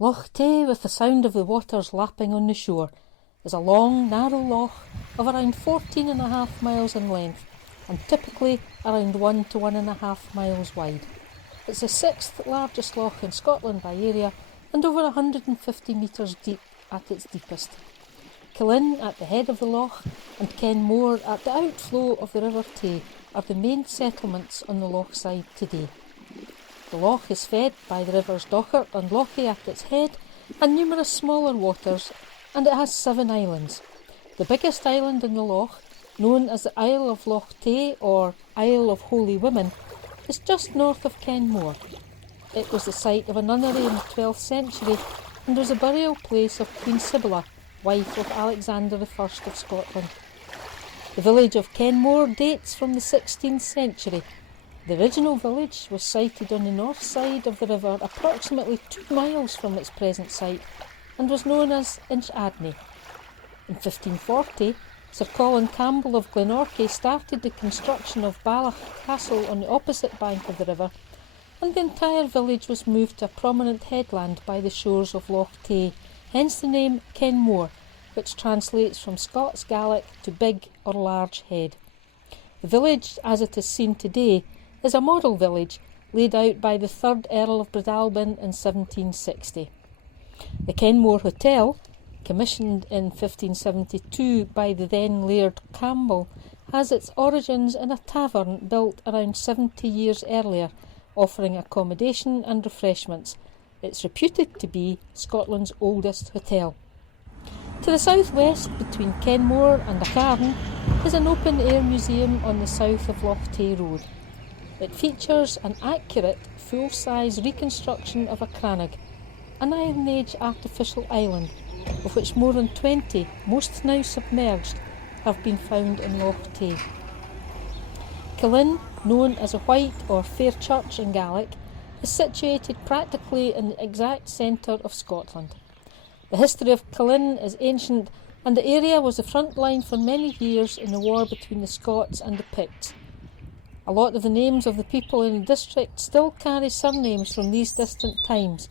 Loch, with the sound of the waters lapping on the shore, is a long, narrow loch of around 14.5 miles in length and typically around 1 to 1.5 miles wide. It's the 6th largest loch in Scotland by area and over 150 metres deep at its deepest. Killin at the head of the loch and Kenmore at the outflow of the River Tay are the main settlements on the loch side today. The loch is fed by the rivers Loch and Loch at its head and numerous smaller waters, and it has 7 islands. The biggest island in the loch, known as the Isle of Loch Tay or Isle of Holy Women, is just north of Kenmore. It was the site of a nunnery in the 12th century and was a burial place of Queen Sibylla, wife of Alexander I of Scotland. The village of Kenmore dates from the 16th century. The original village was sited on the north side of the river approximately 2 miles from its present site and was known as Inchadney. In 1540, Sir Colin Campbell of Glenorchy started the construction of Balloch Castle on the opposite bank of the river, and the entire village was moved to a prominent headland by the shores of Loch Tay, hence the name Kenmore, which translates from Scots Gaelic to big or large head. The village, as it is seen today, is a model village laid out by the 3rd Earl of Breadalbane in 1760. The Kenmore Hotel, commissioned in 1572 by the then Laird Campbell, has its origins in a tavern built around 70 years earlier, offering accommodation and refreshments. It's reputed to be Scotland's oldest hotel. To the southwest, between Kenmore and Achardon, is an open-air museum on the south of Loch Tay Road. It features an accurate, full-size reconstruction of a crannog, an Iron Age artificial island, of which more than 20, most now submerged, have been found in Loch Tay. Killin, known as a White or Fair Church in Gaelic, is situated practically in the exact centre of Scotland. The history of Killin is ancient, and the area was the front line for many years in the war between the Scots and the Picts. A lot of the names of the people in the district still carry surnames from these distant times.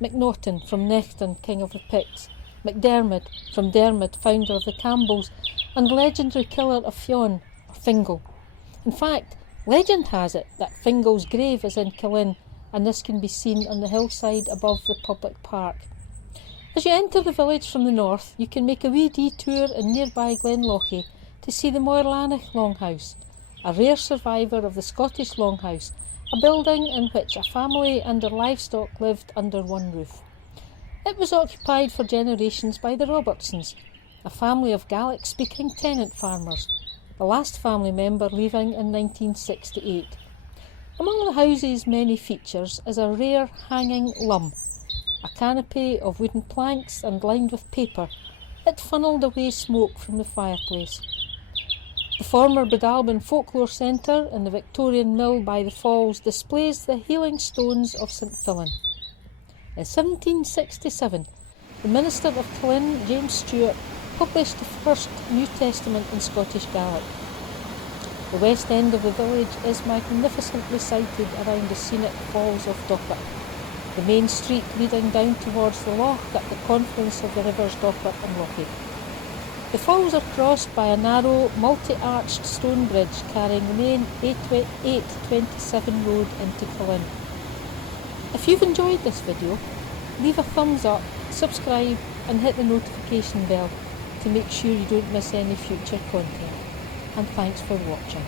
MacNaughton from Nechtan, king of the Picts, MacDermid from Dermid, founder of the Campbells, and legendary killer of Fionn, or Fingal. In fact, legend has it that Fingal's grave is in Killin, and this can be seen on the hillside above the public park. As you enter the village from the north, you can make a wee detour in nearby Glenlochy to see the Moirlanich Longhouse, a rare survivor of the Scottish Longhouse, a building in which a family and their livestock lived under one roof. It was occupied for generations by the Robertsons, a family of Gaelic-speaking tenant farmers, the last family member leaving in 1968. Among the house's many features is a rare hanging lum, a canopy of wooden planks and lined with paper. It funnelled away smoke from the fireplace. The former Breadalbane Folklore Centre in the Victorian Mill by the Falls displays the healing stones of St Fillan. In 1767, the minister of Killin, James Stewart, published the first New Testament in Scottish Gaelic. The west end of the village is magnificently sited around the scenic falls of Loch, the main street leading down towards the loch at the confluence of the rivers Loch and Loch. The falls are crossed by a narrow, multi-arched stone bridge carrying the main A827 road into Killin. If you've enjoyed this video, leave a thumbs up, subscribe and hit the notification bell to make sure you don't miss any future content. And thanks for watching.